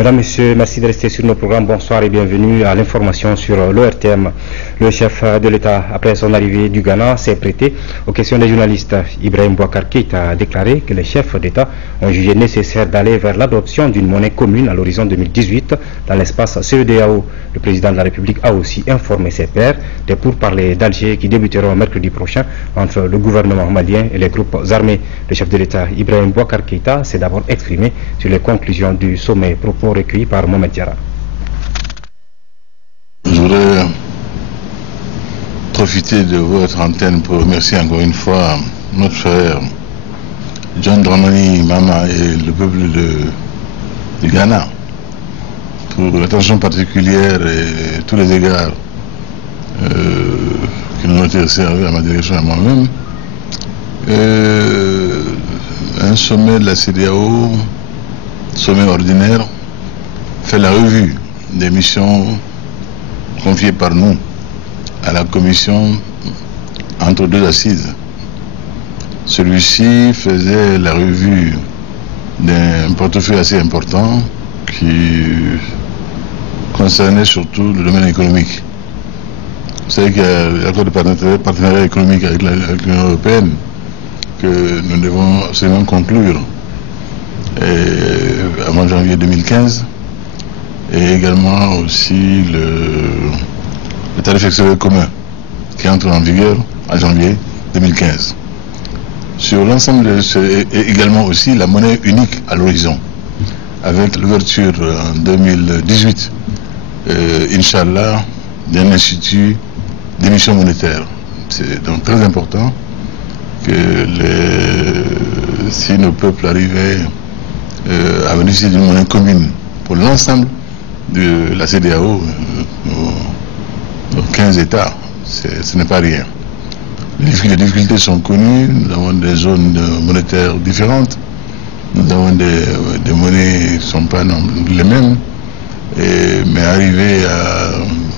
Mesdames, Messieurs, merci de rester sur nos programmes. Bonsoir et bienvenue à l'information sur l'ORTM. Le chef de l'État, après son arrivée du Ghana, s'est prêté aux questions des journalistes. Ibrahim Boubacar Keïta a déclaré que les chefs d'État ont jugé nécessaire d'aller vers l'adoption d'une monnaie commune à l'horizon 2018 dans l'espace CEDEAO. Le président de la République a aussi informé ses pairs des pourparlers d'Alger qui débuteront mercredi prochain entre le gouvernement malien et les groupes armés. Le chef de l'État, Ibrahim Boubacar Keïta, s'est d'abord exprimé sur les conclusions du sommet, propos recueillis par Mohamed Diarra. Je voudrais profiter de votre antenne pour remercier encore une fois notre frère John Dramani Mahama et le peuple du Ghana pour l'attention particulière et tous les égards qui nous ont été réservés à ma direction et à moi-même. Un sommet de la CEDEAO, sommet ordinaire, fait la revue des missions confiées par nous à la commission entre deux assises. Celui-ci faisait la revue d'un portefeuille assez important qui concernait surtout le domaine économique. Vous savez qu'il y a l'accord de partenariat économique avec l'Union européenne que nous devons absolument conclure avant janvier 2015, et également aussi le tarif extérieur commun qui entre en vigueur en janvier 2015. Sur l'ensemble et également aussi la monnaie unique à l'horizon, avec l'ouverture en 2018, Inch'Allah, d'un institut d'émission monétaire. C'est donc très important que si nos peuples arrivaient à bénéficier d'une monnaie commune pour l'ensemble de la CEDEAO, aux 15 États, ce n'est pas rien. Les difficultés sont connues, nous avons des zones monétaires différentes, nous avons des monnaies qui ne sont pas les mêmes, mais arriver à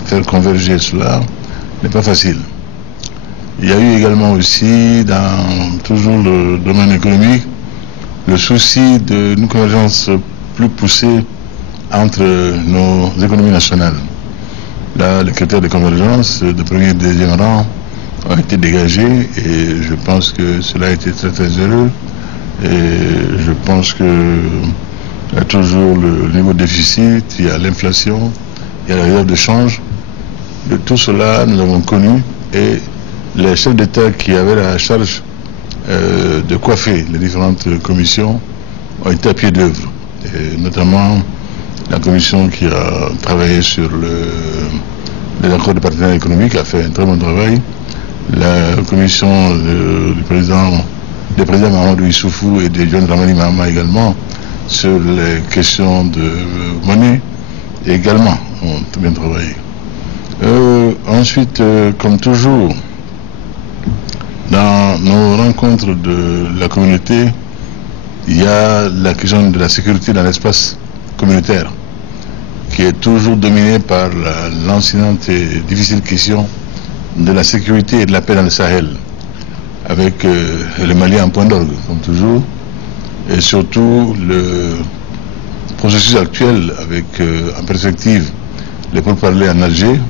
faire converger cela n'est pas facile. Il y a eu également aussi, dans toujours le domaine économique, le souci d'une convergence plus poussée entre nos économies nationales. Là, les critères de convergence de premier et deuxième rang ont été dégagés et je pense que cela a été très très heureux. Et je pense que il y a toujours le niveau de déficit, il y a l'inflation, il y a la réserve de change. De tout cela, nous avons connu, et les chefs d'État qui avaient la charge de coiffer les différentes commissions ont été à pied d'œuvre, et notamment la commission qui a travaillé sur les accords de partenariat économique a fait un très bon travail. La commission du président Mahamadou Issoufou et de John Dramani Mahama également sur les questions de monnaie également ont très bien travaillé. Ensuite, comme toujours, dans nos rencontres de la communauté, il y a la question de la sécurité dans l'espace communautaire, qui est toujours dominée par l'ancienne et difficile question de la sécurité et de la paix dans le Sahel, avec le Mali en point d'orgue, comme toujours, et surtout le processus actuel avec en perspective les pourparlers en Alger.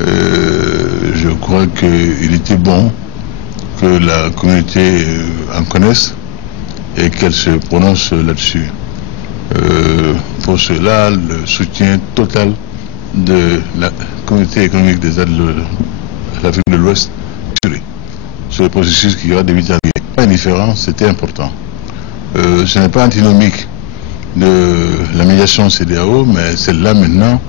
Je crois qu'il était bon que la communauté en connaisse et qu'elle se prononce là-dessus. Pour cela, le soutien total de la communauté économique des États de l'Afrique de l'Ouest sur le processus qui va débuter. Pas indifférent, c'était important. Ce n'est pas antinomique de la médiation CEDEAO, mais celle-là maintenant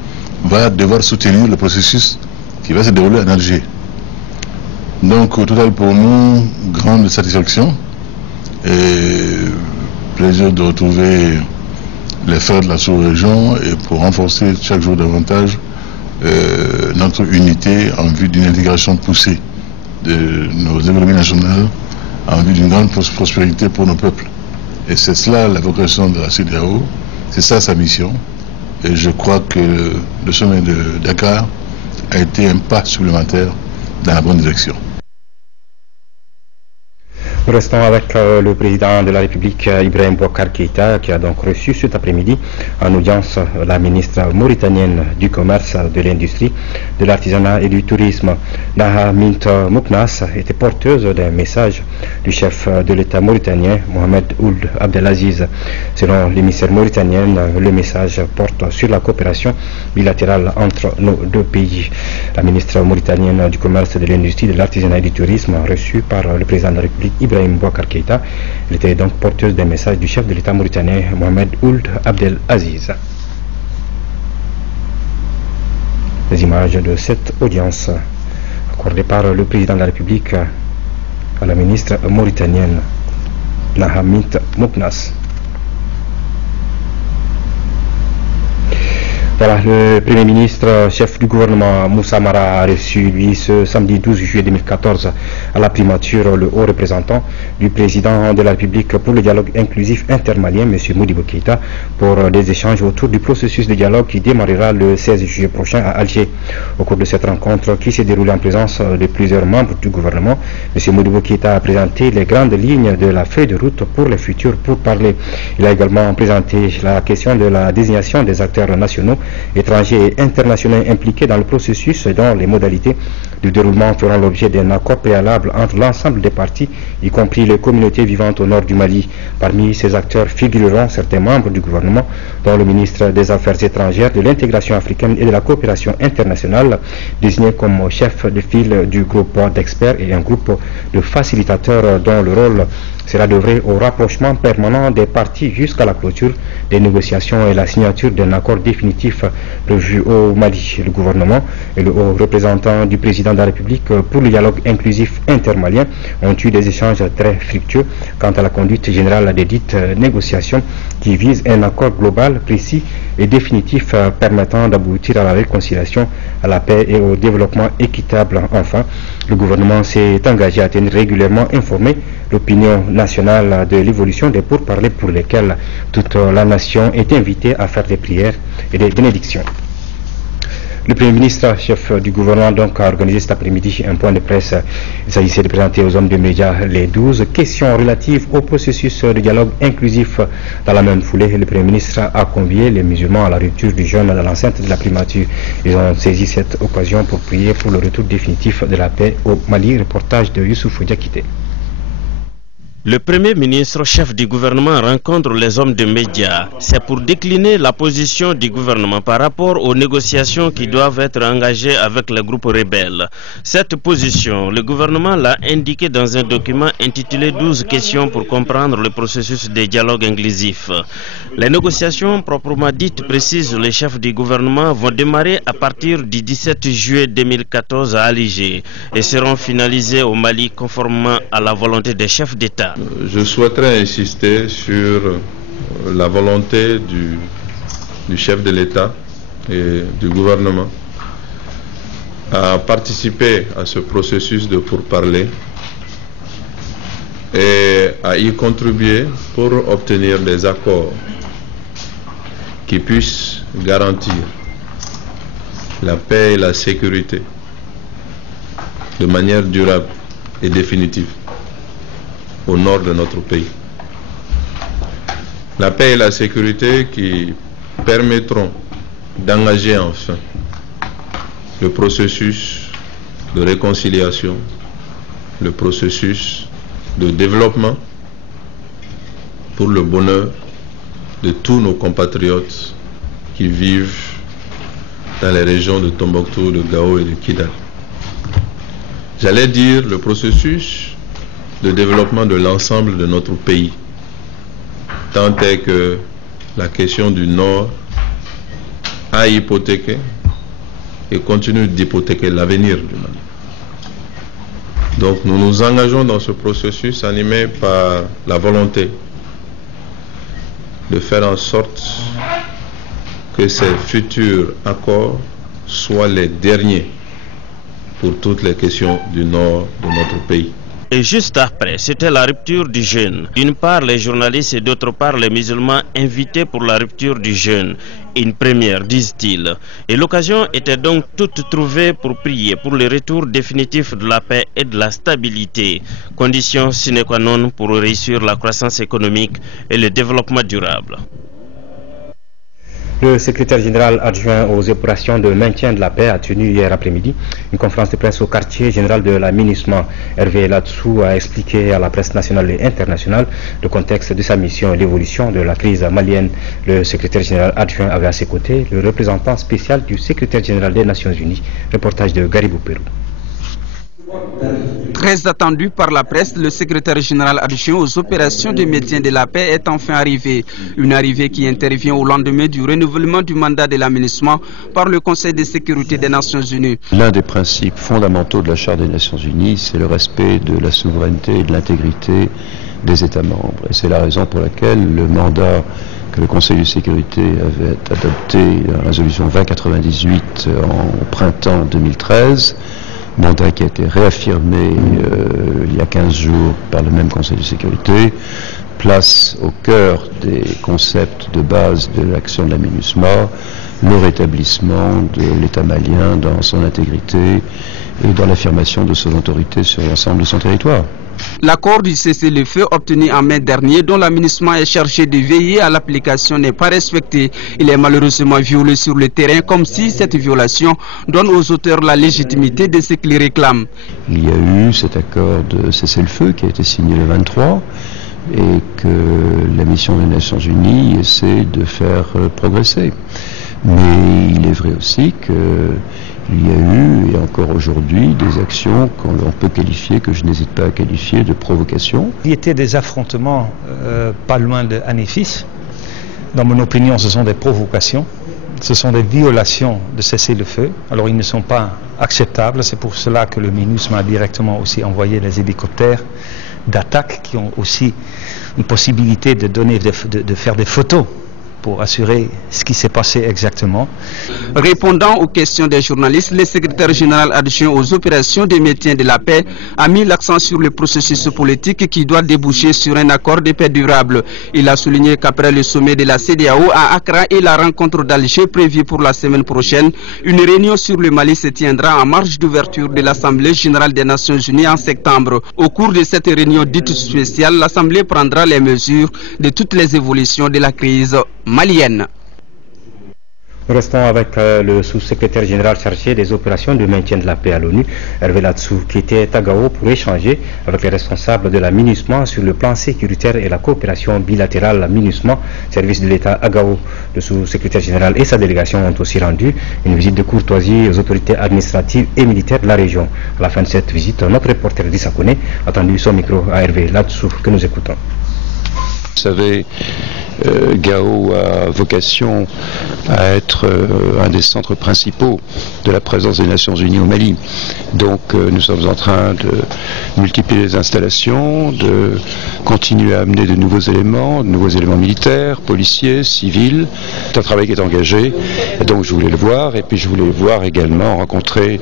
va devoir soutenir le processus qui va se dérouler en Alger. Donc au total pour nous, grande satisfaction et plaisir de retrouver les frères de la sous-région et pour renforcer chaque jour davantage notre unité en vue d'une intégration poussée de nos économies nationales en vue d'une grande prospérité pour nos peuples. Et c'est cela la vocation de la CEDEAO, c'est ça sa mission. Et je crois que le sommet de Dakar a été un pas supplémentaire dans la bonne direction. Restons avec le président de la République, Ibrahim Boubacar Keïta, qui a donc reçu cet après-midi en audience la ministre mauritanienne du Commerce, de l'Industrie, de l'Artisanat et du Tourisme. Naha Mint Mouknas était porteuse d'un message du chef de l'État mauritanien, Mohamed Ould Abdelaziz. Selon l'émissaire mauritanienne, le message porte sur la coopération bilatérale entre nos deux pays. La ministre mauritanienne du Commerce, de l'Industrie, de l'Artisanat et du Tourisme, reçue par le président de la République, Ibrahim Boubacar Keïta. Elle était donc porteuse d'un message du chef de l'État mauritanien, Mohamed Ould Abdelaziz. Les images de cette audience accordée par le président de la République à la ministre mauritanienne, Naha Mint Mouknas. Voilà, le Premier ministre, chef du gouvernement Moussa Mara, a reçu, lui, ce samedi 12 juillet 2014, à la primature, le haut représentant du président de la République pour le dialogue inclusif intermalien, M. Modibo Keïta, pour des échanges autour du processus de dialogue qui démarrera le 16 juillet prochain à Alger. Au cours de cette rencontre, qui s'est déroulée en présence de plusieurs membres du gouvernement, M. Modibo Keïta a présenté les grandes lignes de la feuille de route pour les futurs pourparlers. Il a également présenté la question de la désignation des acteurs nationaux, étrangers et internationaux impliqués dans le processus, dont les modalités du déroulement feront l'objet d'un accord préalable entre l'ensemble des parties, y compris les communautés vivantes au nord du Mali. Parmi ces acteurs figureront certains membres du gouvernement, dont le ministre des Affaires étrangères, de l'intégration africaine et de la coopération internationale, désigné comme chef de file du groupe d'experts et un groupe de facilitateurs dont le rôle sera d'œuvrer au rapprochement permanent des parties jusqu'à la clôture des négociations et la signature d'un accord définitif prévu au Mali. Le gouvernement et le haut représentant du président de la République pour le dialogue inclusif intermalien ont eu des échanges très fructueux quant à la conduite générale des dites négociations qui visent un accord global, précis et définitif permettant d'aboutir à la réconciliation, à la paix et au développement équitable. Enfin, le gouvernement s'est engagé à tenir régulièrement informé l'opinion nationale de l'évolution des pourparlers pour lesquels toute la nation est invitée à faire des prières et des bénédictions. Le Premier ministre, chef du gouvernement, donc, a organisé cet après-midi un point de presse. Il s'agissait de présenter aux hommes de médias les 12 questions relatives au processus de dialogue inclusif. Dans la même foulée, le Premier ministre a convié les musulmans à la rupture du jeûne dans l'enceinte de la primature. Ils ont saisi cette occasion pour prier pour le retour définitif de la paix au Mali. Reportage de Youssouf Diakité. Le Premier ministre, chef du gouvernement, rencontre les hommes de médias. C'est pour décliner la position du gouvernement par rapport aux négociations qui doivent être engagées avec les groupes rebelles. Cette position, le gouvernement l'a indiqué dans un document intitulé 12 questions pour comprendre le processus de dialogue inclusif. Les négociations proprement dites, précisent les chefs du gouvernement, vont démarrer à partir du 17 juillet 2014 à Alger et seront finalisées au Mali conformément à la volonté des chefs d'État. Je souhaiterais insister sur la volonté du chef de l'État et du gouvernement à participer à ce processus de pourparlers et à y contribuer pour obtenir des accords qui puissent garantir la paix et la sécurité de manière durable et définitive au nord de notre pays. La paix et la sécurité qui permettront d'engager enfin le processus de réconciliation, le processus de développement pour le bonheur de tous nos compatriotes qui vivent dans les régions de Tombouctou, de Gao et de Kidal. J'allais dire le processus de développement de l'ensemble de notre pays, tant est que la question du Nord a hypothéqué et continue d'hypothéquer l'avenir du Mali. Donc nous nous engageons dans ce processus animé par la volonté de faire en sorte que ces futurs accords soient les derniers pour toutes les questions du Nord de notre pays. Et juste après, c'était la rupture du jeûne. D'une part, les journalistes et d'autre part, les musulmans invités pour la rupture du jeûne. Une première, disent-ils. Et l'occasion était donc toute trouvée pour prier pour le retour définitif de la paix et de la stabilité. Condition sine qua non pour réussir la croissance économique et le développement durable. Le secrétaire général adjoint aux opérations de maintien de la paix a tenu hier après-midi une conférence de presse au quartier général de la MINUSMA. Hervé Latsou a expliqué à la presse nationale et internationale le contexte de sa mission et l'évolution de la crise malienne. Le secrétaire général adjoint avait à ses côtés le représentant spécial du secrétaire général des Nations Unies. Reportage de Garibou Pérou. Très attendu par la presse, le secrétaire général adjoint aux opérations de maintien de la paix est enfin arrivé. Une arrivée qui intervient au lendemain du renouvellement du mandat de la MINUSMA par le Conseil de sécurité des Nations Unies. L'un des principes fondamentaux de la Charte des Nations Unies, c'est le respect de la souveraineté et de l'intégrité des États membres. Et c'est la raison pour laquelle le mandat que le Conseil de sécurité avait adopté, la résolution 2098 en printemps 2013, mandat qui a été réaffirmé il y a 15 jours par le même Conseil de sécurité, place au cœur des concepts de base de l'action de la MINUSMA le rétablissement de l'État malien dans son intégrité et dans l'affirmation de son autorité sur l'ensemble de son territoire. L'accord du cessez-le-feu obtenu en mai dernier, dont la MINUSMA est chargée de veiller à l'application, n'est pas respecté. Il est malheureusement violé sur le terrain, comme si cette violation donne aux auteurs la légitimité de ce qu'ils réclament. Il y a eu cet accord de cessez-le-feu qui a été signé le 23 et que la mission des Nations Unies essaie de faire progresser. Mais il est vrai aussi qu'il y a eu, et encore aujourd'hui, des actions qu'on peut qualifier, que je n'hésite pas à qualifier de provocation. Il y était des affrontements pas loin de Anéfis. Dans mon opinion, ce sont des provocations, ce sont des violations de cessez-le-feu. Alors ils ne sont pas acceptables, c'est pour cela que le MINUSMA a directement aussi envoyé des hélicoptères d'attaque qui ont aussi une possibilité de faire des photos pour assurer ce qui s'est passé exactement. Répondant aux questions des journalistes, le secrétaire général adjoint aux opérations de maintien de la paix a mis l'accent sur le processus politique qui doit déboucher sur un accord de paix durable. Il a souligné qu'après le sommet de la CEDEAO à Accra et la rencontre d'Alger prévue pour la semaine prochaine, une réunion sur le Mali se tiendra en marge d'ouverture de l'Assemblée générale des Nations Unies en septembre. Au cours de cette réunion dite spéciale, l'Assemblée prendra les mesures de toutes les évolutions de la crise malienne. Nous restons avec le sous-secrétaire général chargé des opérations de maintien de la paix à l'ONU, Hervé Latsou, qui était à Gao pour échanger avec les responsables de la MINUSMA sur le plan sécuritaire et la coopération bilatérale. La MINUSMA, service de l'État à Gao. Le sous-secrétaire général et sa délégation ont aussi rendu une visite de courtoisie aux autorités administratives et militaires de la région. À la fin de cette visite, notre reporter Dissa Kone a tendu son micro à Hervé Latsou, que nous écoutons. Vous savez, Gao a vocation à être un des centres principaux de la présence des Nations Unies au Mali. Donc nous sommes en train de multiplier les installations, de continuer à amener de nouveaux éléments militaires, policiers, civils. C'est un travail qui est engagé, et donc je voulais le voir, et puis je voulais voir également rencontrer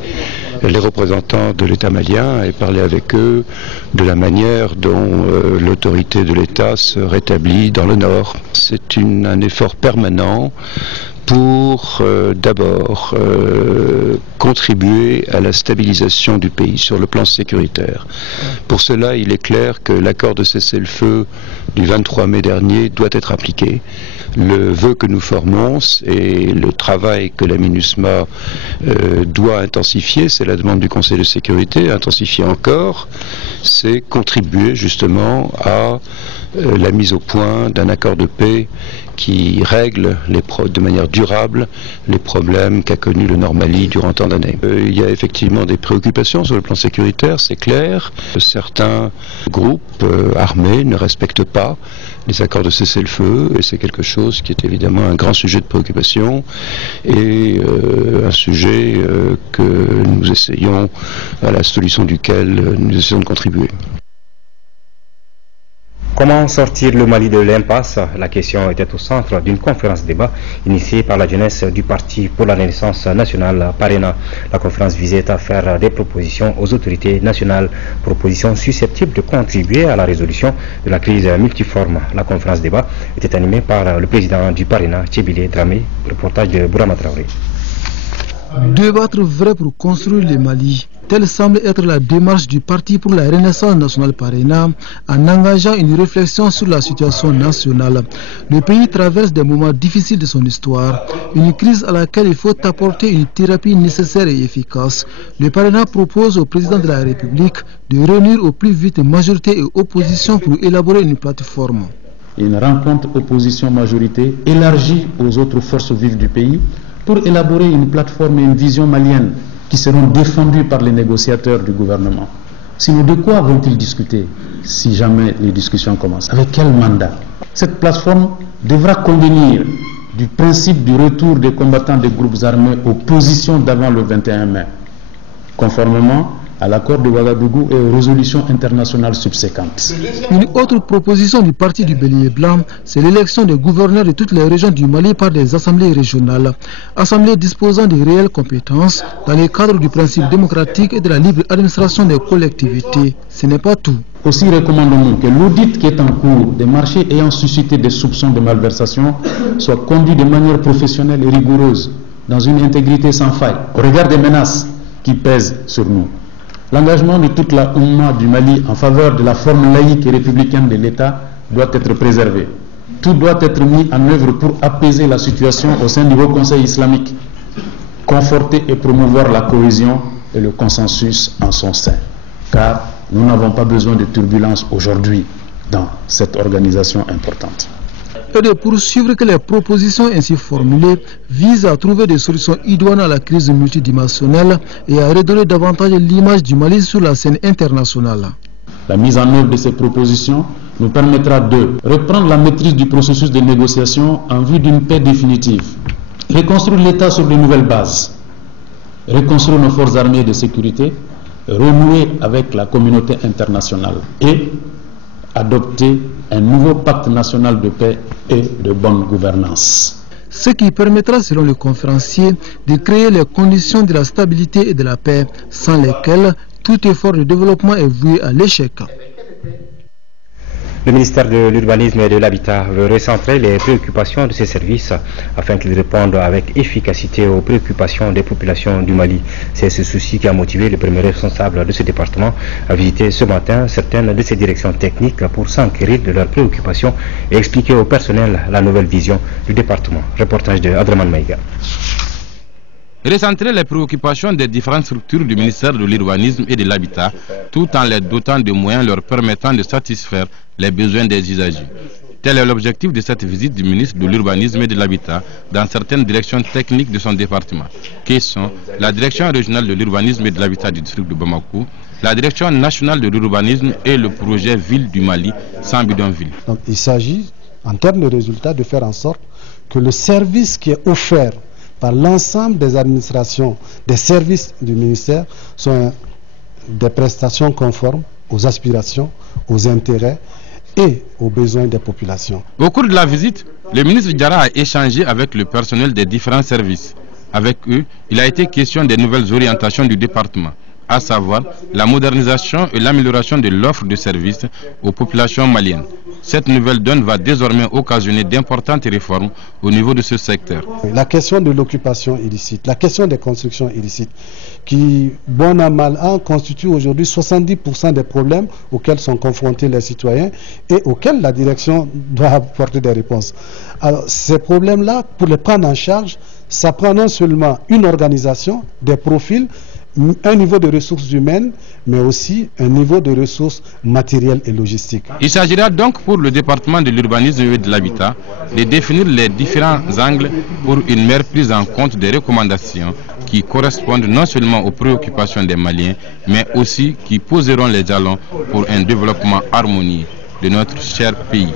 les représentants de l'État malien et parler avec eux de la manière dont l'autorité de l'État se rétablit dans le nord. C'est un effort permanent pour d'abord contribuer à la stabilisation du pays sur le plan sécuritaire. Pour cela, il est clair que l'accord de cessez-le-feu du 23 mai dernier doit être appliqué. Le vœu que nous formons et le travail que la MINUSMA doit intensifier, c'est la demande du Conseil de sécurité, intensifier encore, c'est contribuer justement à la mise au point d'un accord de paix qui règle de manière durable les problèmes qu'a connus le Nord Mali durant tant d'années. Il y a effectivement des préoccupations sur le plan sécuritaire, c'est clair. Certains groupes armés ne respectent pas les accords de cessez-le-feu et c'est quelque chose qui est évidemment un grand sujet de préoccupation et un sujet que nous essayons, à la solution duquel nous essayons de contribuer. Comment sortir le Mali de l'impasse? La question était au centre d'une conférence débat initiée par la jeunesse du Parti pour la Renaissance nationale PARENA. La conférence visait à faire des propositions aux autorités nationales, propositions susceptibles de contribuer à la résolution de la crise multiforme. La conférence débat était animée par le président du PARENA, Tchébile Dramé, reportage de Bourama Traoré. Débattre vrai pour construire le Mali. Telle semble être la démarche du Parti pour la Renaissance nationale PARENA en engageant une réflexion sur la situation nationale. Le pays traverse des moments difficiles de son histoire, une crise à laquelle il faut apporter une thérapie nécessaire et efficace. Le PARENA propose au président de la République de réunir au plus vite majorité et opposition pour élaborer une plateforme. Une rencontre opposition-majorité élargie aux autres forces vives du pays pour élaborer une plateforme et une vision malienne qui seront défendues par les négociateurs du gouvernement. Sinon, de quoi vont-ils discuter si jamais les discussions commencent? Avec quel mandat? Cette plateforme devra convenir du principe du retour des combattants des groupes armés aux positions d'avant le 21 mai, conformément à l'accord de Ouagadougou et aux résolutions internationales subséquentes. Une autre proposition du Parti du Bélier Blanc, c'est l'élection des gouverneurs de toutes les régions du Mali par des assemblées régionales. Assemblées disposant de réelles compétences dans le cadre du principe démocratique et de la libre administration des collectivités. Ce n'est pas tout. Aussi recommandons-nous que l'audit qui est en cours des marchés ayant suscité des soupçons de malversation soit conduit de manière professionnelle et rigoureuse, dans une intégrité sans faille, au regard des menaces qui pèsent sur nous. L'engagement de toute la Oumma du Mali en faveur de la forme laïque et républicaine de l'État doit être préservé. Tout doit être mis en œuvre pour apaiser la situation au sein du Haut Conseil islamique, conforter et promouvoir la cohésion et le consensus en son sein. Car nous n'avons pas besoin de turbulences aujourd'hui dans cette organisation importante. Et de poursuivre que les propositions ainsi formulées visent à trouver des solutions idoines à la crise multidimensionnelle et à redonner davantage l'image du Mali sur la scène internationale. La mise en œuvre de ces propositions nous permettra de reprendre la maîtrise du processus de négociation en vue d'une paix définitive, reconstruire l'État sur de nouvelles bases, reconstruire nos forces armées de sécurité, renouer avec la communauté internationale et adopter un nouveau pacte national de paix et de bonne gouvernance. Ce qui permettra, selon le conférencier, de créer les conditions de la stabilité et de la paix, sans lesquelles tout effort de développement est voué à l'échec. Le ministère de l'Urbanisme et de l'Habitat veut recentrer les préoccupations de ses services afin qu'ils répondent avec efficacité aux préoccupations des populations du Mali. C'est ce souci qui a motivé le premier responsable de ce département à visiter ce matin certaines de ses directions techniques pour s'enquérir de leurs préoccupations et expliquer au personnel la nouvelle vision du département. Reportage de Adraman Maïga. Recentrer les préoccupations des différentes structures du ministère de l'Urbanisme et de l'Habitat, tout en les dotant de moyens leur permettant de satisfaire les besoins des usagers. Tel est l'objectif de cette visite du ministre de l'Urbanisme et de l'Habitat dans certaines directions techniques de son département, qui sont la direction régionale de l'urbanisme et de l'habitat du district de Bamako, la direction nationale de l'urbanisme et le projet Ville du Mali sans bidonville. Donc il s'agit, en termes de résultats, de faire en sorte que le service qui est offert par l'ensemble des administrations, des services du ministère, sont des prestations conformes aux aspirations, aux intérêts et aux besoins des populations. Au cours de la visite, le ministre Diarra a échangé avec le personnel des différents services. Avec eux, il a été question des nouvelles orientations du département, à savoir la modernisation et l'amélioration de l'offre de services aux populations maliennes. Cette nouvelle donne va désormais occasionner d'importantes réformes au niveau de ce secteur. La question de l'occupation illicite, la question des constructions illicites, qui, bon à mal an, constitue aujourd'hui 70% des problèmes auxquels sont confrontés les citoyens et auxquels la direction doit apporter des réponses. Alors, ces problèmes-là, pour les prendre en charge, ça prend non seulement une organisation, des profils, un niveau de ressources humaines, mais aussi un niveau de ressources matérielles et logistiques. Il s'agira donc pour le département de l'urbanisme et de l'habitat de définir les différents angles pour une meilleure prise en compte des recommandations qui correspondent non seulement aux préoccupations des Maliens, mais aussi qui poseront les jalons pour un développement harmonieux de notre cher pays.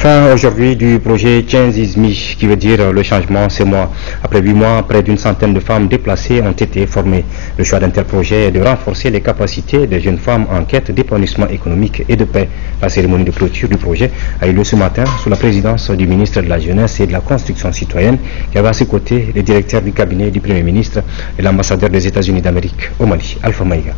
Fin aujourd'hui du projet 15 ISMI, qui veut dire le changement, c'est moi. Après 8 mois, près d'une centaine de femmes déplacées ont été formées. Le choix d'un tel projet est de renforcer les capacités des jeunes femmes en quête d'épanouissement économique et de paix. La cérémonie de clôture du projet a eu lieu ce matin sous la présidence du ministre de la Jeunesse et de la Construction citoyenne, qui avait à ses côtés le directeur du cabinet du Premier ministre et l'ambassadeur des États-Unis d'Amérique au Mali, Alpha Maïga.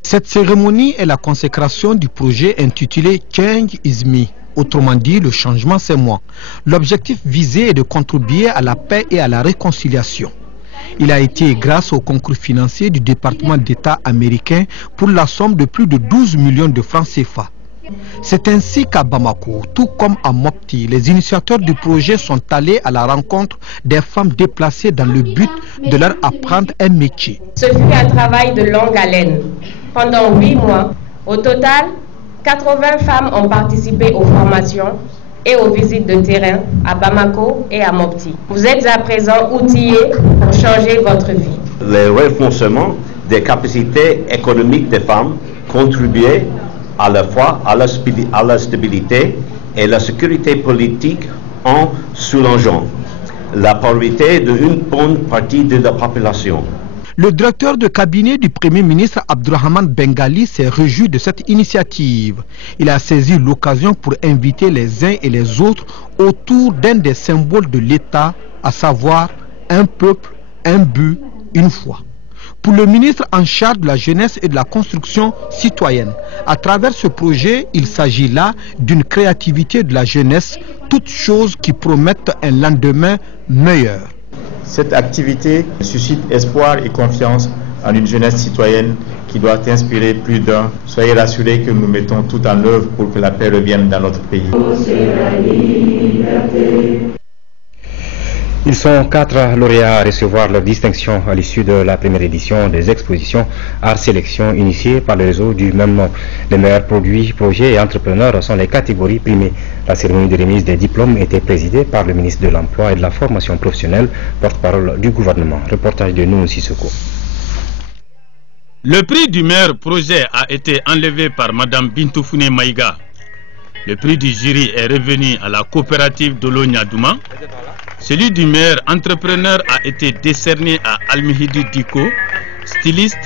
Cette cérémonie est la consécration du projet intitulé Change is Me. Autrement dit, le changement c'est moi. L'objectif visé est de contribuer à la paix et à la réconciliation. Il a été grâce au concours financier du département d'État américain pour la somme de plus de 12 millions de francs CFA. C'est ainsi qu'à Bamako, tout comme à Mopti, les initiateurs du projet sont allés à la rencontre des femmes déplacées dans le but de leur apprendre un métier. Ce fut un travail de longue haleine. Pendant 8 mois, au total, 80 femmes ont participé aux formations et aux visites de terrain à Bamako et à Mopti. Vous êtes à présent outillés pour changer votre vie. Le renforcement des capacités économiques des femmes contribuait à la fois à la stabilité et la sécurité politique en soulageant la pauvreté d'une bonne partie de la population. Le directeur de cabinet du Premier ministre Abdourahmane Bengali s'est réjoui de cette initiative. Il a saisi l'occasion pour inviter les uns et les autres autour d'un des symboles de l'État, à savoir un peuple, un but, une foi. Pour le ministre en charge de la jeunesse et de la construction citoyenne, à travers ce projet, il s'agit là d'une créativité de la jeunesse, toutes choses qui promettent un lendemain meilleur. Cette activité suscite espoir et confiance en une jeunesse citoyenne qui doit inspirer plus d'un. Soyez rassurés que nous mettons tout en œuvre pour que la paix revienne dans notre pays. Ils sont 4 lauréats à recevoir leur distinction à l'issue de la première édition des expositions Art Sélection initiées par le réseau du même nom. Les meilleurs produits, projets et entrepreneurs sont les catégories primées. La cérémonie de remise des diplômes était présidée par le ministre de l'Emploi et de la Formation professionnelle, porte-parole du gouvernement. Reportage de Nounou Sissoko. Le prix du meilleur projet a été enlevé par Mme Bintoufouné Maïga. Le prix du jury est revenu à la coopérative d'Olonia Douma. Celui du meilleur entrepreneur a été décerné à Almihidi Diko, styliste,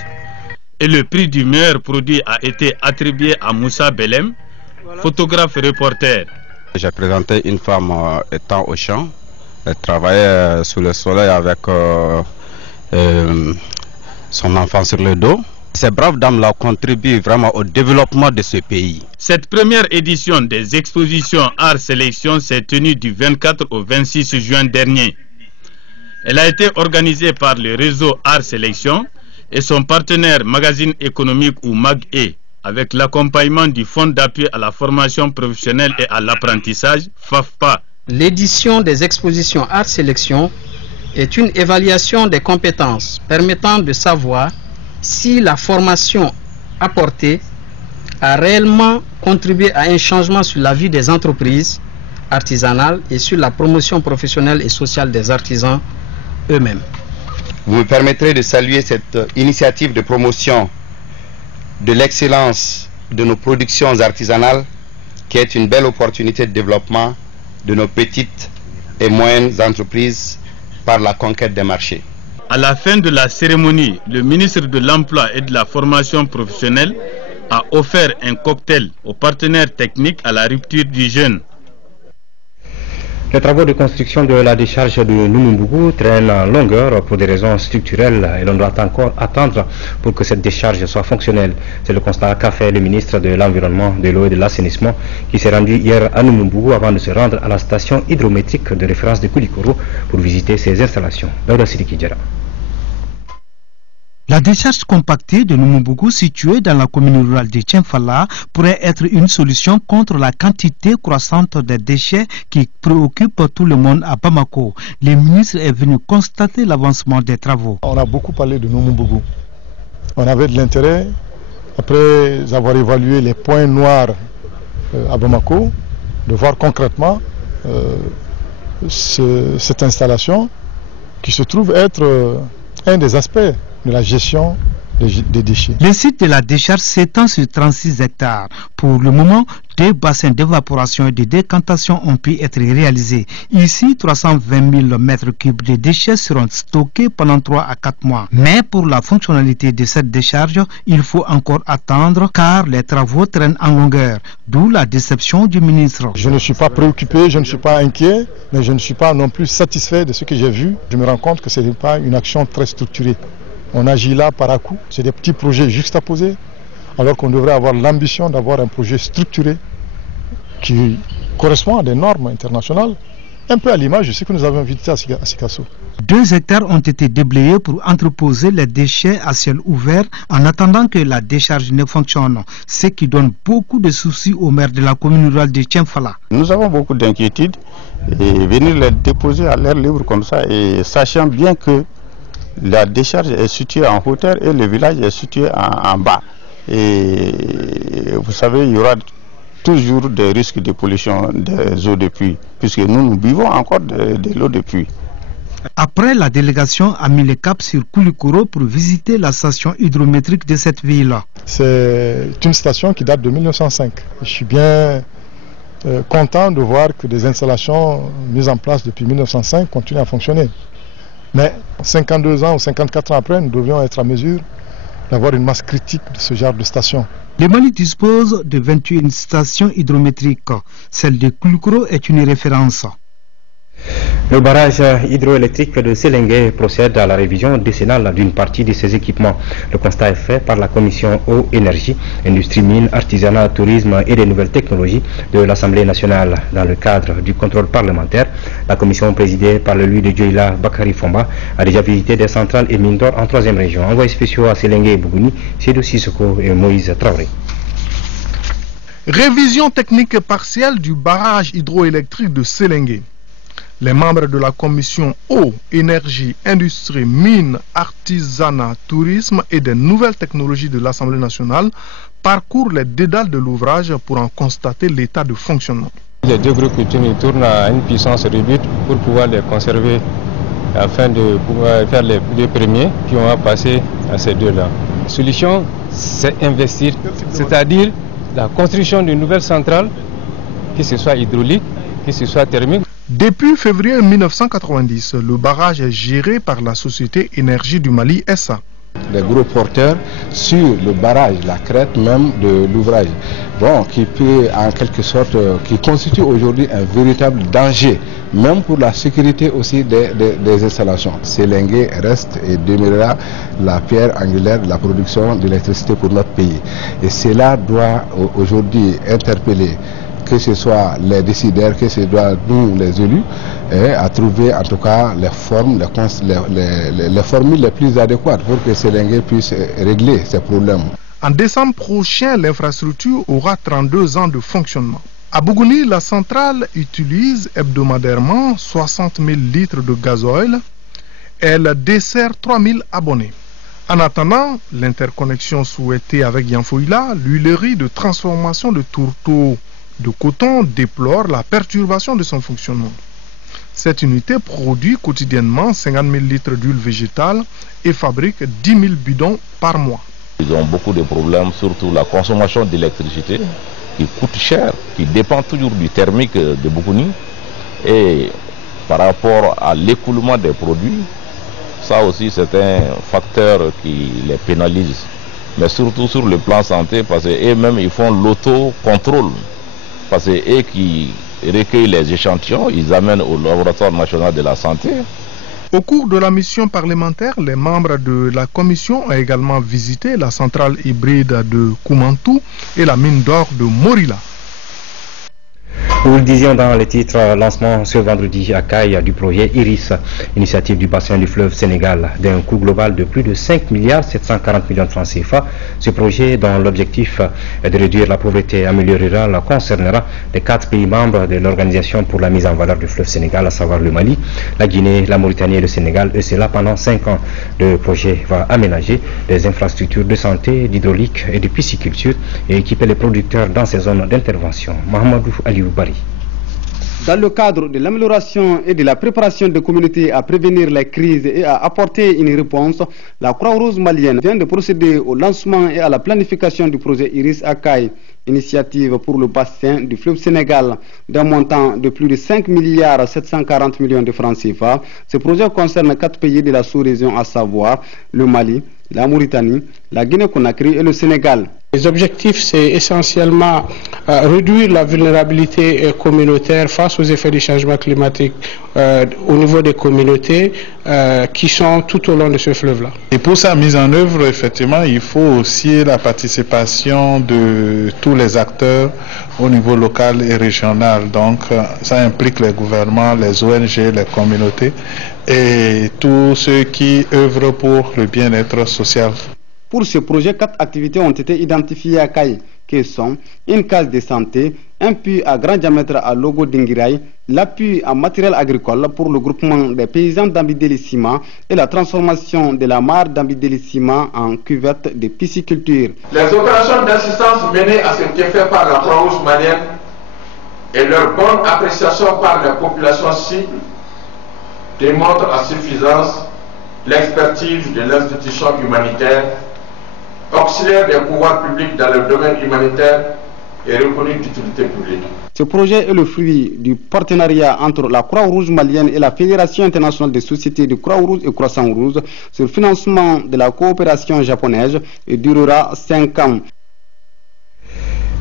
et le prix du meilleur produit a été attribué à Moussa Belem, photographe et reporter. J'ai présenté une femme étant au champ. Elle travaillait sous le soleil avec son enfant sur le dos. Ces braves dames-là contribuent vraiment au développement de ce pays. Cette première édition des expositions Art Sélection s'est tenue du 24 au 26 juin dernier. Elle a été organisée par le réseau Art Sélection et son partenaire Magazine économique ou MAG-E, avec l'accompagnement du Fonds d'appui à la formation professionnelle et à l'apprentissage, FAFPA. L'édition des expositions Art Sélection est une évaluation des compétences permettant de savoir si la formation apportée a réellement contribué à un changement sur la vie des entreprises artisanales et sur la promotion professionnelle et sociale des artisans eux-mêmes. Vous me permettrez de saluer cette initiative de promotion de l'excellence de nos productions artisanales, qui est une belle opportunité de développement de nos petites et moyennes entreprises par la conquête des marchés. À la fin de la cérémonie, le ministre de l'Emploi et de la Formation professionnelle a offert un cocktail aux partenaires techniques à la rupture du jeûne. Les travaux de construction de la décharge de Numumbougou traînent en longueur pour des raisons structurelles et l'on doit encore attendre pour que cette décharge soit fonctionnelle. C'est le constat qu'a fait le ministre de l'Environnement, de l'Eau et de l'Assainissement qui s'est rendu hier à Numumbougou avant de se rendre à la station hydrométrique de référence de Koulikoro pour visiter ses installations. Daouda Sidiki Djara. La décharge compactée de Numumbougou, située dans la commune rurale de Tchenfala, pourrait être une solution contre la quantité croissante de déchets qui préoccupe tout le monde à Bamako. Le ministre est venu constater l'avancement des travaux. On a beaucoup parlé de Numumbougou. On avait de l'intérêt, après avoir évalué les points noirs à Bamako, de voir concrètement cette installation qui se trouve être un des aspects de la gestion des déchets. Le site de la décharge s'étend sur 36 hectares. Pour le moment, 2 bassins d'évaporation et de décantation ont pu être réalisés. Ici, 320 000 mètres cubes de déchets seront stockés pendant 3 à 4 mois. Mais pour la fonctionnalité de cette décharge, il faut encore attendre car les travaux traînent en longueur. D'où la déception du ministre. Je ne suis pas préoccupé, je ne suis pas inquiet, mais je ne suis pas non plus satisfait de ce que j'ai vu. Je me rends compte que ce n'est pas une action très structurée. On agit là par à coup, c'est des petits projets juxtaposés, alors qu'on devrait avoir l'ambition d'avoir un projet structuré qui correspond à des normes internationales, un peu à l'image de ce que nous avons visité à Sikasso. 2 hectares ont été déblayés pour entreposer les déchets à ciel ouvert en attendant que la décharge ne fonctionne, ce qui donne beaucoup de soucis au maire de la commune rurale de Tchemfala. Nous avons beaucoup d'inquiétudes et venir les déposer à l'air libre comme ça, et sachant bien que la décharge est située en hauteur et le village est situé en bas. Et vous savez, il y aura toujours des risques de pollution des eaux de pluie, puisque nous buvons encore de l'eau de pluie. Après, la délégation a mis le cap sur Koulikoro pour visiter la station hydrométrique de cette ville. C'est une station qui date de 1905. Je suis bien content de voir que des installations mises en place depuis 1905 continuent à fonctionner. Mais 52 ans ou 54 ans après, nous devions être à mesure d'avoir une masse critique de ce genre de station. Le Mali dispose de 21 stations hydrométriques. Celle de Koulikoro est une référence. Le barrage hydroélectrique de Sélengue procède à la révision décennale d'une partie de ses équipements. Le constat est fait par la commission eau, énergie, industrie, mines, artisanat, tourisme et des nouvelles technologies de l'Assemblée nationale. Dans le cadre du contrôle parlementaire, la commission présidée par l'élu de Djoïla Bakary Fomba a déjà visité des centrales et mines d'or en 3e région. Envoyés spéciaux à Sélengue et Bougouni, Sédou Sissoko et Moïse Traoré. Révision technique partielle du barrage hydroélectrique de Sélengue. Les membres de la commission eau, énergie, industrie, mines, artisanat, tourisme et des nouvelles technologies de l'Assemblée nationale parcourent les dédales de l'ouvrage pour en constater l'état de fonctionnement. Les 2 groupes culturels tournent à une puissance réduite pour pouvoir les conserver afin de pouvoir faire les 2 premiers qui ont passé à ces 2-là. La solution, c'est investir, c'est-à-dire la construction d'une nouvelle centrale, que ce soit hydraulique, que ce soit thermique. Depuis février 1990, le barrage est géré par la société Énergie du Mali SA. Les gros porteurs sur le barrage, la crête même de l'ouvrage, qui peut en quelque sorte, qui constitue aujourd'hui un véritable danger, même pour la sécurité aussi des installations. Sélengue reste et demeurera la pierre angulaire de la production d'électricité pour notre pays. Et cela doit aujourd'hui interpeller que ce soit les décideurs, que ce soit nous les élus, à trouver en tout cas les formules les plus adéquates pour que Sélengue puisse régler ces problèmes. En décembre prochain, l'infrastructure aura 32 ans de fonctionnement. À Bougouni, la centrale utilise hebdomadairement 60 000 litres de gasoil. Elle dessert 3 000 abonnés. En attendant, l'interconnexion souhaitée avec Yanfouila, l'huilerie de transformation de tourteaux de coton déplore la perturbation de son fonctionnement. Cette unité produit quotidiennement 50 000 litres d'huile végétale et fabrique 10 000 bidons par mois. Ils ont beaucoup de problèmes, surtout la consommation d'électricité qui coûte cher, qui dépend toujours du thermique de Bougouni. Et par rapport à l'écoulement des produits, ça aussi c'est un facteur qui les pénalise. Mais surtout sur le plan santé, parce qu'eux-mêmes ils font l'autocontrôle. Parce que eux qui recueillent les échantillons, ils amènent au laboratoire national de la santé. Au cours de la mission parlementaire, les membres de la commission ont également visité la centrale hybride de Koumantou et la mine d'or de Morila. Nous le disions dans les titres, lancement ce vendredi à Caille du projet IRIS, initiative du bassin du fleuve Sénégal, d'un coût global de plus de 5 milliards 740 millions de francs CFA. Ce projet, dont l'objectif est de réduire la pauvreté en milieu rural, concernera les 4 pays membres de l'Organisation pour la mise en valeur du fleuve Sénégal, à savoir le Mali, la Guinée, la Mauritanie et le Sénégal, et cela pendant 5 ans. Le projet va aménager des infrastructures de santé, d'hydraulique et de pisciculture et équiper les producteurs dans ces zones d'intervention. Mahamadou Aliou Bari. Dans le cadre de l'amélioration et de la préparation des communautés à prévenir les crises et à apporter une réponse, la Croix-Rouge malienne vient de procéder au lancement et à la planification du projet Iris Akai, initiative pour le bassin du fleuve Sénégal, d'un montant de plus de 5 milliards 740 millions de francs CFA. Ce projet concerne 4 pays de la sous-région, à savoir le Mali, la Mauritanie, la Guinée-Conakry et le Sénégal. Les objectifs, c'est essentiellement réduire la vulnérabilité communautaire face aux effets du changement climatique au niveau des communautés qui sont tout au long de ce fleuve-là. Et pour sa mise en œuvre, effectivement, il faut aussi la participation de tous les acteurs au niveau local et régional. Donc, ça implique les gouvernements, les ONG, les communautés et tous ceux qui œuvrent pour le bien-être social. Pour ce projet, 4 activités ont été identifiées à Kaye, qui sont une case de santé, un puits à grand diamètre à Logo Dingirai, l'appui en matériel agricole pour le groupement des paysans d'Ambidélissima et la transformation de la mare d'Ambidélissima en cuvette de pisciculture. Les opérations d'assistance menées à cet effet par la Croix-Rouge malienne et leur bonne appréciation par la population cible démontrent à suffisance l'expertise de l'institution humanitaire, auxiliaire des pouvoirs publics dans le domaine humanitaire et reconnu d'utilité publique. Ce projet est le fruit du partenariat entre la Croix-Rouge malienne et la Fédération internationale des sociétés de Croix-Rouge et Croissant-Rouge sur le financement de la coopération japonaise et durera 5 ans.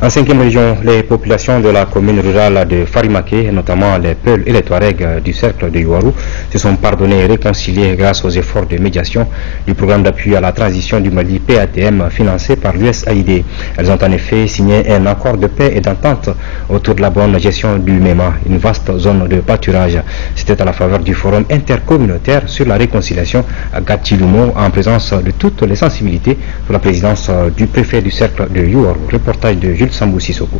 En 5e région, les populations de la commune rurale de Farimake, notamment les Peuls et les Touaregs du cercle de Yuarou, se sont pardonnés et réconciliés grâce aux efforts de médiation du programme d'appui à la transition du Mali PATM financé par l'USAID. Elles ont en effet signé un accord de paix et d'entente autour de la bonne gestion du MEMA, une vaste zone de pâturage. C'était à la faveur du forum intercommunautaire sur la réconciliation à Gatilumo en présence de toutes les sensibilités sous la présidence du préfet du cercle de Yuarou. Reportage de Jules Sambou Sissoko.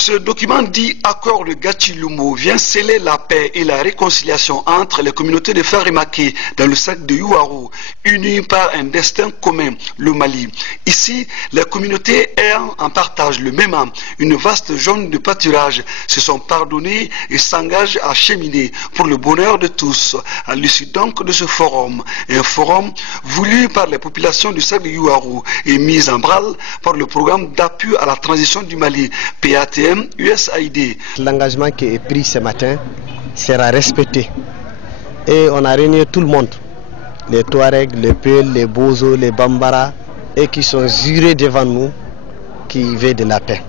Ce document dit accord de Gatilumo vient sceller la paix et la réconciliation entre les communautés de Farimake dans le cercle de Yuarou, unies par un destin commun, le Mali. Ici, les communautés ayant en partage le même âme, une vaste zone de pâturage, se sont pardonnées et s'engagent à cheminer pour le bonheur de tous. À l'issue donc de ce forum, un forum voulu par les populations du cercle de Yuarou et mis en branle par le programme d'appui à la transition du Mali, PATM, USAID. L'engagement qui est pris ce matin sera respecté et on a réuni tout le monde, les Touaregs, les Peuls, les Bozo, les Bambara, et qui sont jurés devant nous qui veulent de la paix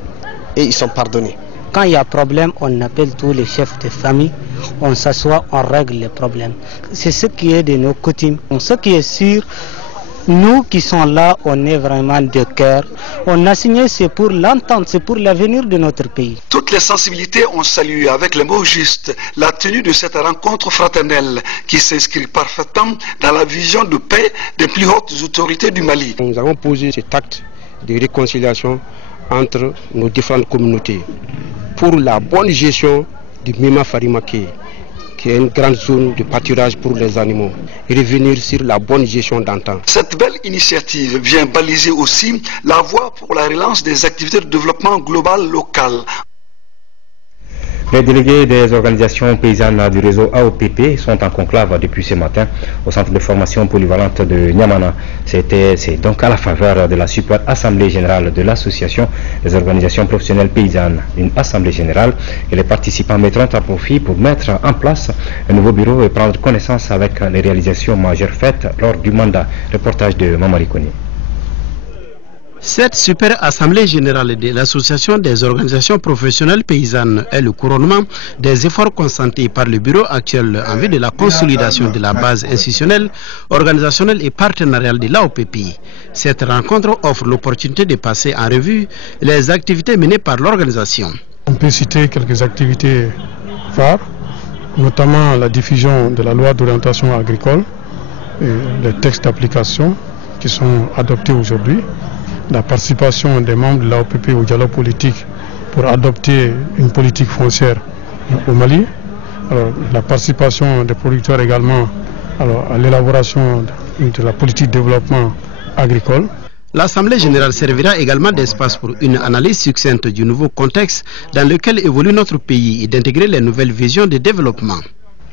et ils sont pardonnés. Quand il y a problème, on appelle tous les chefs de famille, on s'assoit, on règle les problèmes. C'est ce qui est de nos coutumes. Ce qui est sûr, nous qui sommes là, on est vraiment de cœur. On a signé, c'est pour l'entente, c'est pour l'avenir de notre pays. Toutes les sensibilités ont salué avec les mots justes la tenue de cette rencontre fraternelle qui s'inscrit parfaitement dans la vision de paix des plus hautes autorités du Mali. Nous avons posé cet acte de réconciliation entre nos différentes communautés pour la bonne gestion du MEMA Farimake, qui est une grande zone de pâturage pour les animaux, et revenir sur la bonne gestion d'antan. Cette belle initiative vient baliser aussi la voie pour la relance des activités de développement global local. Les délégués des organisations paysannes du réseau AOPP sont en conclave depuis ce matin au centre de formation polyvalente de Niamana. C'est donc à la faveur de la super assemblée générale de l'association des organisations professionnelles paysannes, une assemblée générale que les participants mettront à profit pour mettre en place un nouveau bureau et prendre connaissance avec les réalisations majeures faites lors du mandat. Reportage de Mamari Koni. Cette super assemblée générale de l'association des organisations professionnelles paysannes est le couronnement des efforts consentis par le bureau actuel en vue de la consolidation de la base institutionnelle, organisationnelle et partenariale de l'AOPP. Cette rencontre offre l'opportunité de passer en revue les activités menées par l'organisation. On peut citer quelques activités phares, notamment la diffusion de la loi d'orientation agricole et les textes d'application qui sont adoptés aujourd'hui, la participation des membres de l'AOPP au dialogue politique pour adopter une politique foncière au Mali, alors, la participation des producteurs également à l'élaboration de la politique de développement agricole. L'Assemblée générale servira également d'espace pour une analyse succincte du nouveau contexte dans lequel évolue notre pays et d'intégrer les nouvelles visions de développement.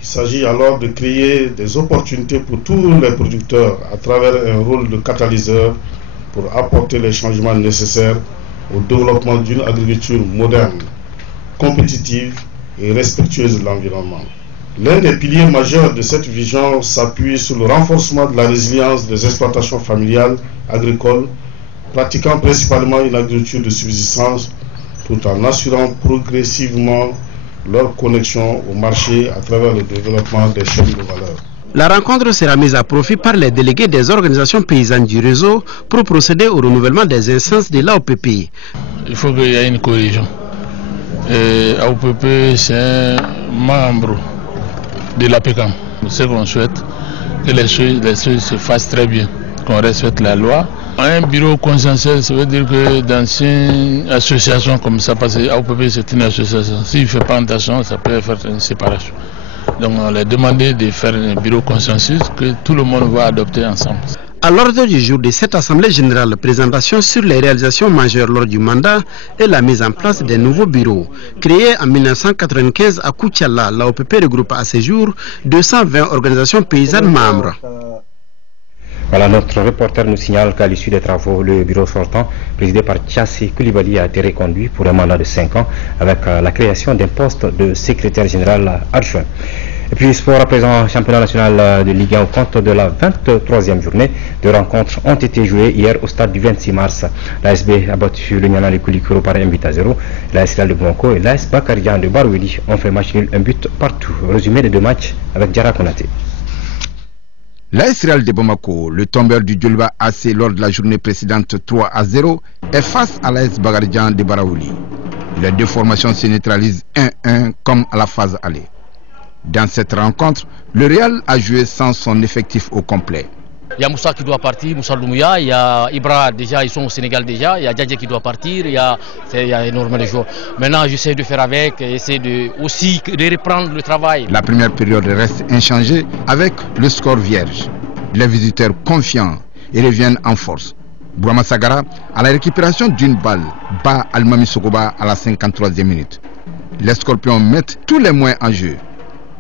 Il s'agit alors de créer des opportunités pour tous les producteurs à travers un rôle de catalyseur pour apporter les changements nécessaires au développement d'une agriculture moderne, compétitive et respectueuse de l'environnement. L'un des piliers majeurs de cette vision s'appuie sur le renforcement de la résilience des exploitations familiales agricoles, pratiquant principalement une agriculture de subsistance, tout en assurant progressivement leur connexion au marché à travers le développement des chaînes de valeur. La rencontre sera mise à profit par les délégués des organisations paysannes du réseau pour procéder au renouvellement des instances de l'AOPP. Il faut qu'il y ait une cohésion. L'AOPP, c'est un membre de l'APECAM. Ce qu'on souhaite, que les choses se fassent très bien, qu'on respecte la loi. Un bureau consensuel, ça veut dire que dans une association comme ça, parce que l'AOPP c'est une association, s'il ne fait pas attention, ça peut faire une séparation. Donc on leur a demandé de faire un bureau consensus que tout le monde va adopter ensemble. À l'ordre du jour de cette Assemblée générale, présentation sur les réalisations majeures lors du mandat et la mise en place des nouveaux bureaux. Créé en 1995 à Koutiala, l'AOPP regroupe à ce jour 220 organisations paysannes membres. Voilà, notre reporter nous signale qu'à l'issue des travaux, le bureau sortant, présidé par Tchassi Koulibaly, a été reconduit pour un mandat de 5 ans avec la création d'un poste de secrétaire général adjoint. Et puis, sport à présent, championnat national de Ligue 1 au compte de la 23e journée. Deux rencontres ont été jouées hier au stade du 26 mars. L'ASB a battu le Niana de Koulikoro par 1 but à 0. L'AS Real de Blanco et l'AS Bakarian de Barouili ont fait match nul, un but partout. Résumé des deux matchs avec Diarra Konaté. L'AS Real de Bamako, le tombeur du Djolba AC lors de la journée précédente 3-0, est face à l'AS Bakarian de Barouili. Les deux formations se neutralisent 1-1 comme à la phase aller. Dans cette rencontre, le Real a joué sans son effectif au complet. Il y a Moussa qui doit partir, Moussa Lumouya, il y a Ibra déjà, ils sont au Sénégal déjà, il y a Djadje qui doit partir, il y a énormément de joueurs. Maintenant j'essaie de faire avec, essayer aussi de reprendre le travail. La première période reste inchangée avec le score vierge. Les visiteurs confiants et reviennent en force. Bourama Sagara, à la récupération d'une balle, bat Almami Sokoba à la 53e minute. Les Scorpions mettent tous les moyens en jeu.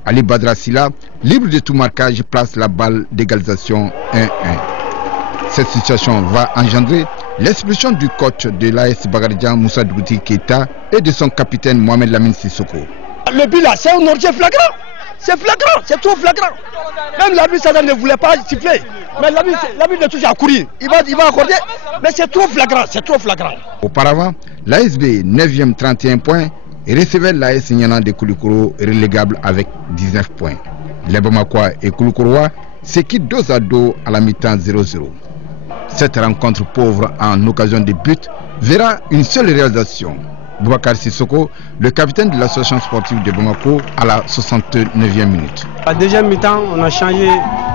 Ali Badra Silla, libre de tout marquage, place la balle d'égalisation 1-1. Cette situation va engendrer l'expulsion du coach de l'AS Bakarian Moussa Douti Keita et de son capitaine Mohamed Lamine Sissoko. Le but là, c'est un orgie flagrant. C'est flagrant, c'est trop flagrant. Même l'arbitre Sada ne voulait pas siffler. Mais l'arbitre est toujours à courir. Il va accorder, mais c'est trop flagrant, c'est trop flagrant. Auparavant, l'ASB 9e 31 points et recevait l'AS Niana de Koulikoro relégable avec 19 points. Les Bamakois et Koulikorois se quittent dos à dos à la mi-temps 0-0. Cette rencontre pauvre en occasion de buts verra une seule réalisation. Boubacar Sissoko, le capitaine de l'association sportive de Bamako, à la 69e minute. À la deuxième mi-temps, on a changé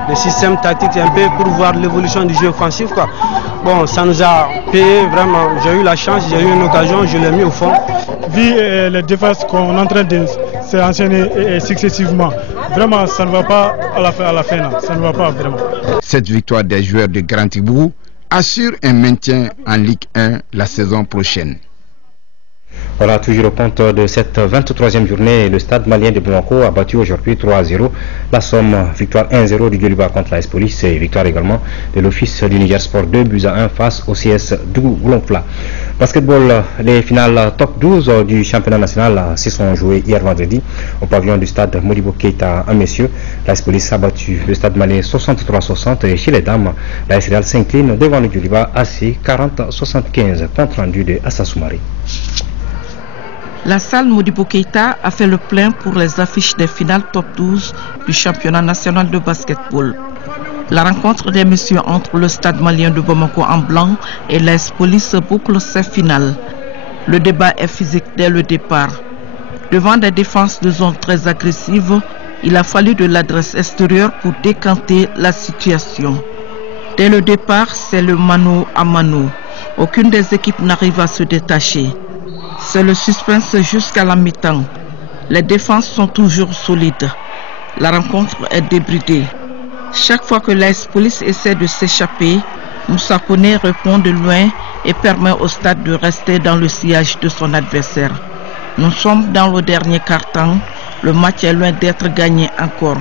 le système tactique un peu pour voir l'évolution du jeu offensif. Bon, ça nous a payé vraiment. J'ai eu la chance, j'ai eu une occasion, je l'ai mis au fond. Vu les défenses qu'on est en train de s'enchaîner successivement, vraiment ça ne va pas à la fin là. Ça ne va pas vraiment. Cette victoire des joueurs de Grand Tibou assure un maintien en Ligue 1 la saison prochaine. Voilà, toujours au compte de cette 23e journée, le stade malien de Bamako a battu aujourd'hui 3-0 la Somme, victoire 1-0 du Djoliba contre l'AS Police et victoire également de l'Office du Niger Sport 2-1 face au CS Douglonfla. Basketball, les finales top 12 du championnat national se sont jouées hier vendredi au pavillon du stade Modibo Keita à Messieurs. L'AS Police a battu le stade malien 63-60 et chez les dames, l'AS Real s'incline devant le Djoliba AC 40-75, compte rendu de Assassoumari. La salle Modibo Keita a fait le plein pour les affiches des finales top 12 du championnat national de basketball. La rencontre des messieurs entre le stade malien de Bamako en blanc et l'AS Police boucle ses finales. Le débat est physique dès le départ. Devant des défenses de zone très agressives, il a fallu de l'adresse extérieure pour décanter la situation. Dès le départ, c'est le mano à mano. Aucune des équipes n'arrive à se détacher. C'est le suspense jusqu'à la mi-temps. Les défenses sont toujours solides. La rencontre est débridée. Chaque fois que l'AS Police essaie de s'échapper, Moussa Koné répond de loin et permet au stade de rester dans le sillage de son adversaire. Nous sommes dans le dernier quart-temps. Le match est loin d'être gagné encore.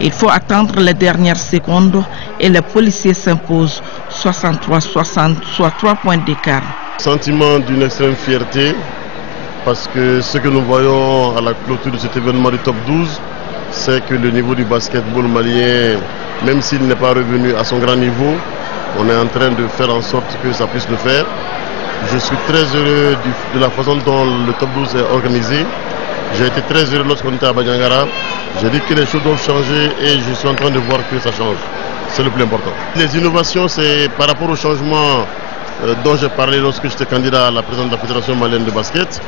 Il faut attendre les dernières secondes et les policiers s'imposent 63-60, soit 3 points d'écart. Sentiment d'une extrême fierté parce que ce que nous voyons à la clôture de cet événement du top 12, c'est que le niveau du basketball malien, même s'il n'est pas revenu à son grand niveau, on est en train de faire en sorte que ça puisse le faire. Je suis très heureux de la façon dont le top 12 est organisé. J'ai été très heureux lorsqu'on était à Badiangara. J'ai dit que les choses doivent changer et je suis en train de voir que ça change. C'est le plus important. Les innovations, c'est par rapport au changement dont j'ai parlé lorsque j'étais candidat à la présidence de la Fédération malienne de basket.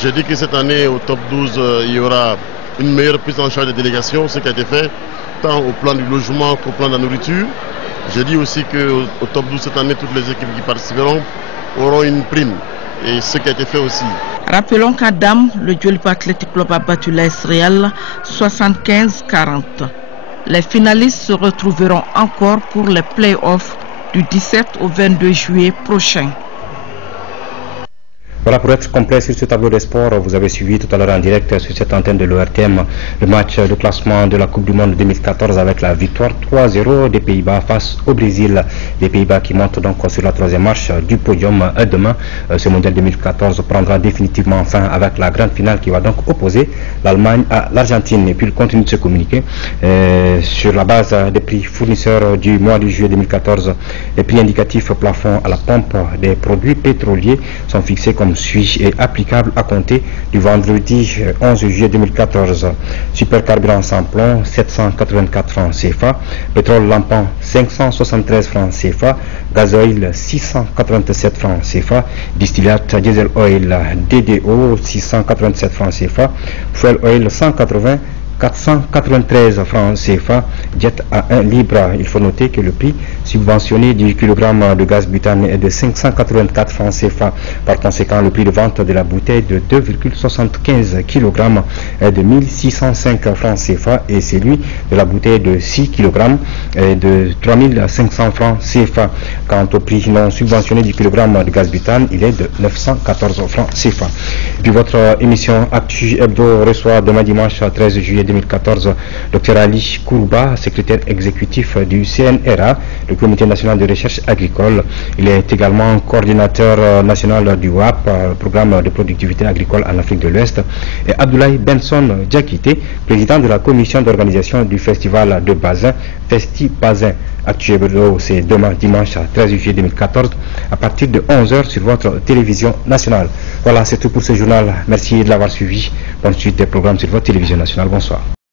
J'ai dit que cette année, au top 12, il y aura une meilleure prise en charge des délégations, ce qui a été fait, tant au plan du logement qu'au plan de la nourriture. J'ai dit aussi qu'au top 12 cette année, toutes les équipes qui participeront auront une prime. Et ce qui a été fait aussi. Rappelons qu'à Dame, le Djoliba Athletic Club a battu l'AS Real 75-40. Les finalistes se retrouveront encore pour les play-offs du 17 au 22 juillet prochain. Voilà, pour être complet sur ce tableau des sports, vous avez suivi tout à l'heure en direct sur cette antenne de l'ORTM le match de classement de la Coupe du Monde 2014 avec la victoire 3-0 des Pays-Bas face au Brésil. Les Pays-Bas qui montent donc sur la troisième marche du podium. Demain, ce mondial 2014 prendra définitivement fin avec la grande finale qui va donc opposer l'Allemagne à l'Argentine. Et puis il continue de se communiquer sur la base des prix fournisseurs du mois de juillet 2014. Les prix indicatifs plafond à la pompe des produits pétroliers sont fixés comme suit et applicable à compter du vendredi 11 juillet 2014. Super carburant sans plomb 784 francs CFA, pétrole lampant 573 francs CFA, gasoil 687 francs CFA, distillate diesel oil DDO 687 francs CFA, fuel oil 180 493 francs CFA, jet à 1 libre. Il faut noter que le prix subventionné du kilogramme de gaz butane est de 584 francs CFA. Par conséquent, le prix de vente de la bouteille de 2,75 kg est de 1605 francs CFA et celui de la bouteille de 6 kg est de 3500 francs CFA. Quant au prix non subventionné du kilogramme de gaz butane, il est de 914 francs CFA. Et puis votre émission Actu Hebdo reçoit demain dimanche 13 juillet 2014 Dr Ali Kourouba, secrétaire exécutif du CNRA, le Comité national de recherche agricole. Il est également coordinateur national du WAP, programme de productivité agricole en Afrique de l'Ouest, et Abdoulaye Benson Diakité, président de la commission d'organisation du festival de Bazin, Festi Bazin. Actu Hebdo, c'est demain dimanche 13 juillet 2014 à partir de 11h sur votre télévision nationale. Voilà, c'est tout pour ce journal. Merci de l'avoir suivi. Bonne suite des programmes sur votre télévision nationale. Bonsoir.